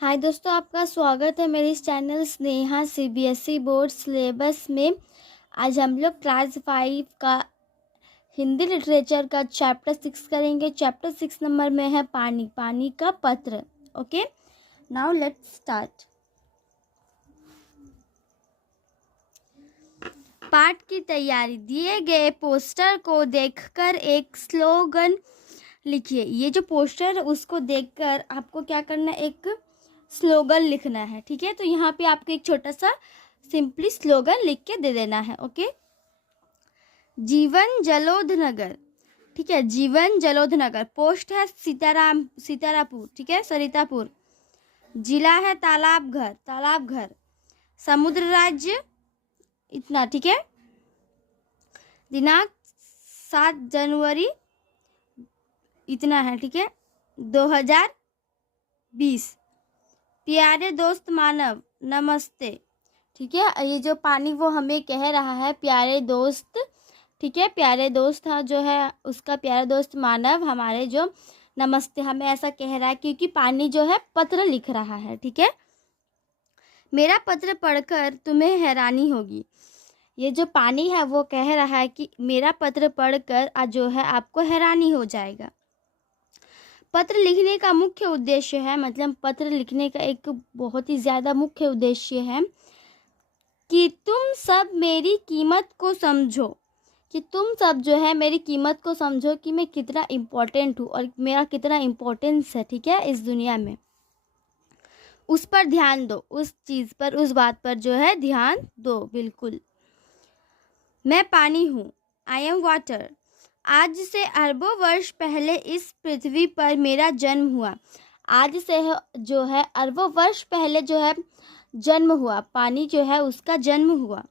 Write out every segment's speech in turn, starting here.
हाय दोस्तों, आपका स्वागत है मेरे इस channel Sneha CBSE board syllabus में। आज हम लोग क्लास 5 का हिंदी लिटरेचर का चैप्टर 6 करेंगे। चैप्टर 6 नंबर में है पानी, पानी का पत्र। Okay, now let's start. पाठ की तैयारी। दिए गए पोस्टर को देखकर एक स्लोगन लिखिए। ये जो पोस्टर उसको देखकर आपको क्या करना है, एक स्लोगन लिखना है। ठीक है, तो यहाँ पे आपको एक छोटा सा सिंपली स्लोगन लिख के दे देना है। ओके, जीवन जलोध नगर। ठीक है, जीवन जलोध नगर। पोस्ट है सीतारापुर। ठीक है, सरितापुर। जिला है तालाब घर। समुद्र राज्य इतना। ठीक है, दिनांक 7 जनवरी इतना है। ठीक है, 2020। प्यारे दोस्त मानव नमस्ते। ठीक है, ये जो पानी वो हमें कह रहा है प्यारे दोस्त। ठीक है, प्यारे दोस्त जो है उसका प्यारे दोस्त मानव हमारे जो नमस्ते हमें ऐसा कह रहा है क्योंकि पानी जो है पत्र लिख रहा है। ठीक है, मेरा पत्र पढ़कर तुम्हें हैरानी होगी। ये जो पानी है वो कह रहा है कि मेरा पत्र पढ़कर जो है आपको हैरानी हो जाएगा। पत्र लिखने का मुख्य उद्देश्य है, मतलब पत्र लिखने का एक बहुत ही ज़्यादा मुख्य उद्देश्य है कि तुम सब मेरी कीमत को समझो, कि तुम सब जो है मेरी कीमत को समझो कि मैं कितना इम्पोर्टेंट हूँ और मेरा कितना इम्पोर्टेंस है। ठीक है, इस दुनिया में उस पर ध्यान दो, उस चीज़ पर, उस बात पर जो है ध्यान दो। बिल्कुल, मैं पानी हूँ, आई एम वाटर। आज से अरबों वर्ष पहले इस पृथ्वी पर मेरा जन्म हुआ। आज से जो है अरबों वर्ष पहले जो है जन्म हुआ, पानी जो है उसका जन्म हुआ।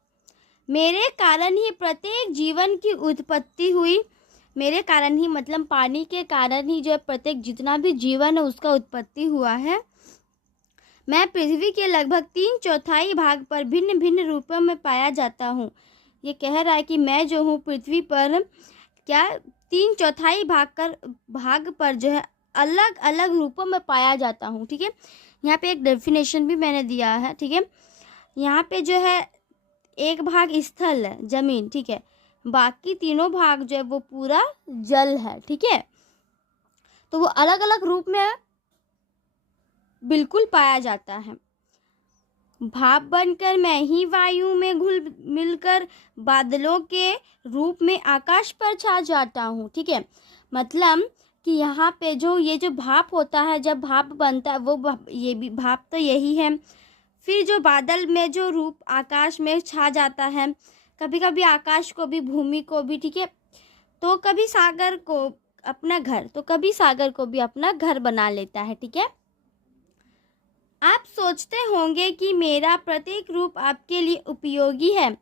मेरे कारण ही प्रत्येक जीवन की उत्पत्ति हुई। मेरे कारण ही मतलब पानी के कारण ही जो है प्रत्येक जितना भी जीवन है उसका उत्पत्ति हुआ है। मैं पृथ्वी के लगभग 3/4 भाग पर भिन्न भिन्न रूपों में पाया जाता हूँ। ये कह रहा है कि मैं जो हूँ पृथ्वी पर क्या 3/4 भाग पर जो है अलग अलग रूपों में पाया जाता हूँ। ठीक है, यहाँ पे एक डेफिनेशन भी मैंने दिया है। ठीक है, यहाँ पे जो है एक भाग स्थल है, जमीन। ठीक है, बाकी तीनों भाग जो है वो पूरा जल है। ठीक है, तो वो अलग अलग रूप में बिल्कुल पाया जाता है। भाप बनकर मैं ही वायु में घुल मिलकर बादलों के रूप में आकाश पर छा जाता हूँ। ठीक है, मतलब कि यहाँ पे जो ये जो भाप होता है, जब भाप बनता है वो ये भी भाप तो यही है। फिर जो बादल में जो रूप आकाश में छा जाता है, कभी कभी आकाश को भी, भूमि को भी। ठीक है, तो कभी सागर को अपना घर, तो कभी सागर को भी अपना घर बना लेता है। ठीक है, आप सोचते होंगे कि मेरा प्रत्येक रूप आपके लिए उपयोगी है।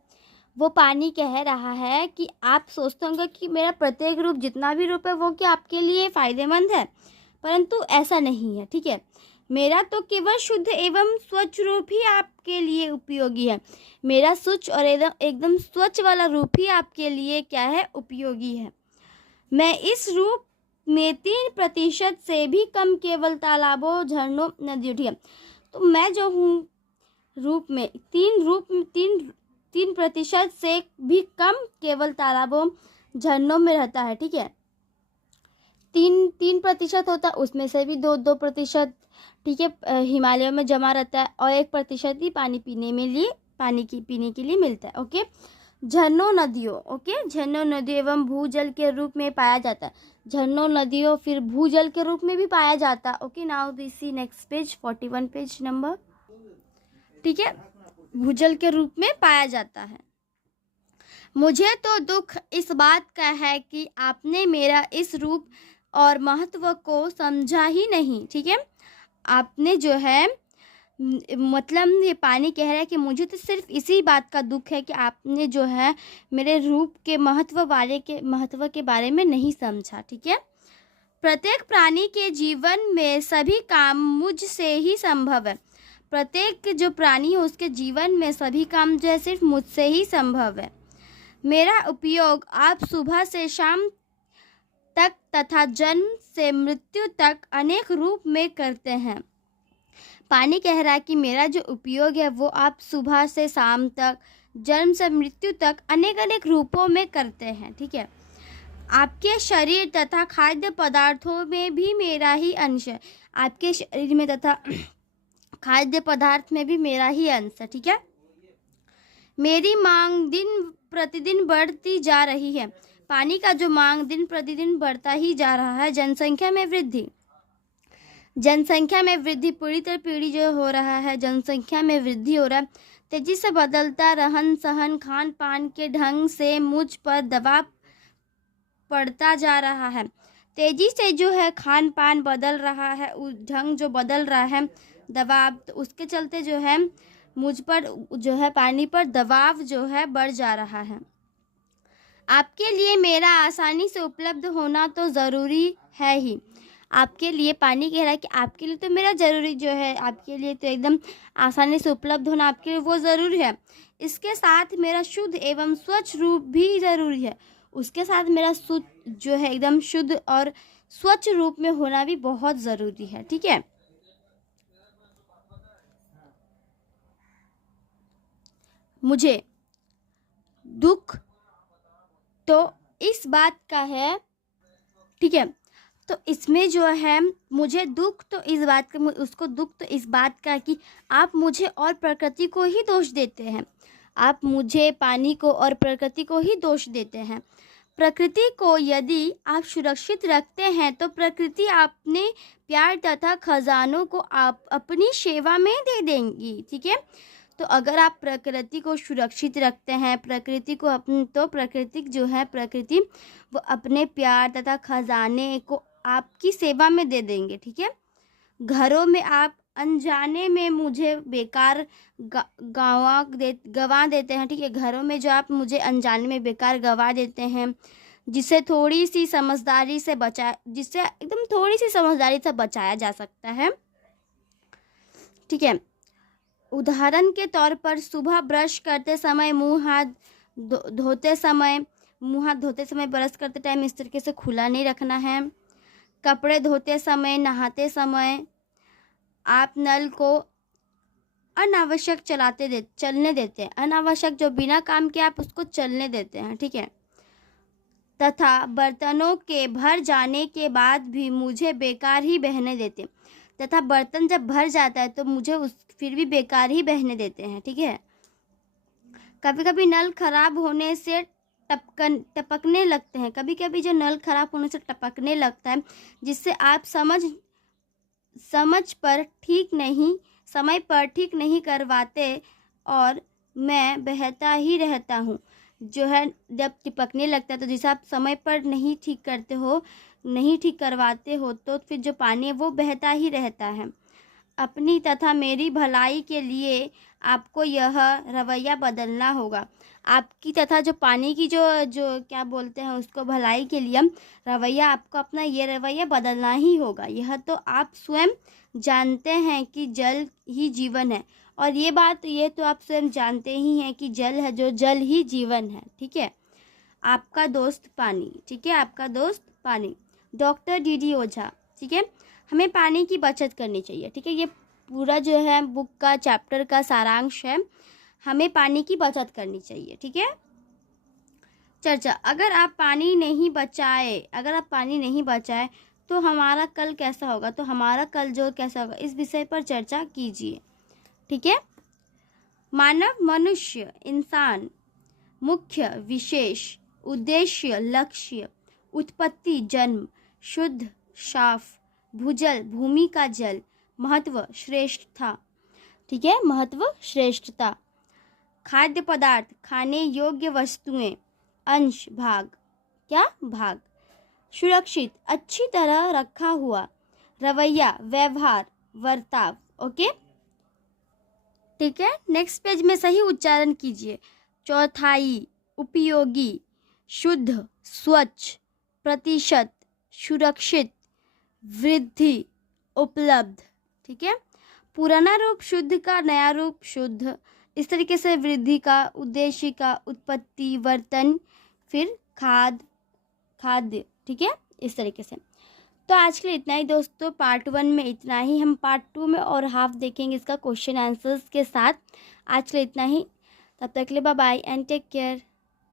वो पानी कह रहा है कि आप सोचते होंगे कि मेरा प्रत्येक रूप, जितना भी रूप है वो क्या आपके लिए फ़ायदेमंद है, परंतु ऐसा नहीं है। ठीक है, मेरा तो केवल शुद्ध एवं स्वच्छ रूप ही आपके लिए उपयोगी है। मेरा शुद्ध और एकदम स्वच्छ वाला रूप ही आपके लिए क्या है, उपयोगी है। मैं इस रूप में 3% से भी कम केवल तालाबों, झरनों, नदियों। ठीक है, तो मैं जो हूँ रूप में 3% से भी कम केवल तालाबों, झरनों में रहता है। ठीक है, 3% होता है, उसमें से भी 2% ठीक है हिमालयों में जमा रहता है और 1% ही पानी पीने के लिए मिलता है। ओके, झरनों नदियों। ओके, झरनों नदियों एवं भूजल के रूप में पाया जाता है। झरनों नदियों फिर भूजल के रूप में भी पाया जाता है। Okay, now this see next page, 41 page number. ठीक है, भूजल के रूप में पाया जाता है। मुझे तो दुख इस बात का है कि आपने मेरा इस रूप और महत्व को समझा ही नहीं। ठीक है, आपने जो है मतलब ये पानी कह रहा है कि मुझे तो सिर्फ इसी बात का दुख है कि आपने जो है मेरे रूप के महत्व के बारे में नहीं समझा। ठीक है, प्रत्येक प्राणी के जीवन में सभी काम मुझसे ही संभव है। प्रत्येक जो प्राणी है उसके जीवन में सभी काम जो है सिर्फ मुझसे ही संभव है। मेरा उपयोग आप सुबह से शाम तक तथा जन्म से मृत्यु तक अनेक रूप में करते हैं। पानी कह रहा है कि मेरा जो उपयोग है वो आप सुबह से शाम तक, जन्म से मृत्यु तक अनेक अनेक रूपों में करते हैं। ठीक है, आपके शरीर तथा खाद्य पदार्थों में भी मेरा ही अंश है। आपके शरीर में तथा खाद्य पदार्थ में भी मेरा ही अंश है। ठीक है, मेरी मांग दिन प्रतिदिन बढ़ती जा रही है। पानी का जो मांग दिन प्रतिदिन बढ़ता ही जा रहा है। जनसंख्या में वृद्धि, जनसंख्या में वृद्धि पीढ़ी दर पीढ़ी जो हो रहा है, जनसंख्या में वृद्धि हो रहा है। तेजी से बदलता रहन सहन खान पान के ढंग से मुझ पर दबाव पड़ता जा रहा है। तेजी से जो है खान पान बदल रहा है, उस ढंग जो बदल रहा है, दबाव, तो उसके चलते जो है मुझ पर जो है पानी पर दबाव जो है बढ़ जा रहा है। आपके लिए मेरा आसानी से उपलब्ध होना तो ज़रूरी है ही। आपके लिए पानी कह रहा है कि आपके लिए तो मेरा ज़रूरी जो है, आपके लिए तो एकदम आसानी से उपलब्ध होना आपके लिए वो ज़रूरी है। इसके साथ मेरा शुद्ध एवं स्वच्छ रूप भी ज़रूरी है। उसके साथ मेरा शुद्ध जो है एकदम शुद्ध और स्वच्छ रूप में होना भी बहुत ज़रूरी है। ठीक है, मुझे दुख तो इस बात का है। ठीक है, तो इसमें जो है मुझे दुख तो इस बात का, उसको दुख तो इस बात का कि आप मुझे और प्रकृति को ही दोष देते हैं। आप मुझे, पानी को और प्रकृति को ही दोष देते हैं। प्रकृति को यदि आप सुरक्षित रखते हैं तो प्रकृति अपने प्यार तथा खजानों को आप अपनी सेवा में दे देंगी। ठीक है, तो अगर आप प्रकृति को सुरक्षित रखते हैं, प्रकृति को तो प्रकृति जो है, प्रकृति वो अपने प्यार तथा खजाने को आपकी सेवा में दे देंगे। ठीक है, घरों में आप अनजाने में मुझे बेकार गवा देते हैं। ठीक है, घरों में जो आप मुझे अनजाने में बेकार गवा देते हैं, जिसे थोड़ी सी समझदारी से जिससे एकदम थोड़ी सी समझदारी से बचाया जा सकता है। ठीक है, उदाहरण के तौर पर सुबह ब्रश करते समय, मुंह हाथ धोते समय ब्रश करते टाइम इस तरीके से खुला नहीं रखना है। कपड़े धोते समय, नहाते समय आप नल को अनावश्यक चलने देते हैं। अनावश्यक जो बिना काम के आप उसको चलने देते हैं। ठीक है, तथा बर्तनों के भर जाने के बाद भी मुझे बेकार ही बहने देते, तथा बर्तन जब भर जाता है तो मुझे फिर भी बेकार ही बहने देते हैं। ठीक है, कभी कभी नल खराब होने से टपकने लगते हैं। कभी कभी जो नल खराब होने से टपकने लगता है, जिससे आप समय पर ठीक नहीं करवाते और मैं बहता ही रहता हूँ। जो है जब टपकने लगता है तो जैसे आप समय पर नहीं ठीक करवाते हो तो फिर जो पानी है वो बहता ही रहता है। अपनी तथा मेरी भलाई के लिए आपको यह रवैया बदलना होगा। आपकी तथा जो पानी की जो क्या बोलते हैं उसको, भलाई के लिए रवैया, आपको अपना ये रवैया बदलना ही होगा। यह तो आप स्वयं जानते हैं कि जल ही जीवन है, और ये तो आप स्वयं जानते ही हैं कि जल है, जो जल ही जीवन है। ठीक है, आपका दोस्त पानी। ठीक है, आपका दोस्त पानी। डॉक्टर डी ओझा। ठीक है, हमें पानी की बचत करनी चाहिए। ठीक है, ये पूरा जो है बुक का चैप्टर का सारांश है। हमें पानी की बचत करनी चाहिए। ठीक है, चर्चा। अगर आप पानी नहीं बचाए तो हमारा कल कैसा होगा, तो हमारा कल जो कैसा होगा, इस विषय पर चर्चा कीजिए। ठीक है, मानव, मनुष्य, इंसान, मुख्य, विशेष, उद्देश्य, लक्ष्य, उत्पत्ति, जन्म, शुद्ध, साफ, भूजल, भूमि का जल, महत्व, श्रेष्ठता। ठीक है, महत्व, श्रेष्ठता। खाद्य पदार्थ, खाने योग्य वस्तुएं, अंश, भाग, क्या भाग। सुरक्षित, अच्छी तरह रखा हुआ। रवैया, व्यवहार, वर्ताव। ओके, ठीक है, नेक्स्ट पेज में सही उच्चारण कीजिए। चौथाई, उपयोगी, शुद्ध, स्वच्छ, प्रतिशत, सुरक्षित, वृद्धि, उपलब्ध। ठीक है, पुराना रूप शुद्ध का, नया रूप शुद्ध, इस तरीके से वृद्धि का, उद्देश्य का, उत्पत्ति, वर्तन, फिर खाद्य। ठीक है, इस तरीके से। तो आज के लिए इतना ही दोस्तों, पार्ट 1 में इतना ही। हम पार्ट 2 में और हाफ देखेंगे इसका क्वेश्चन आंसर्स के साथ। आज के लिए इतना ही, तब तक के लिए bye bye and take care.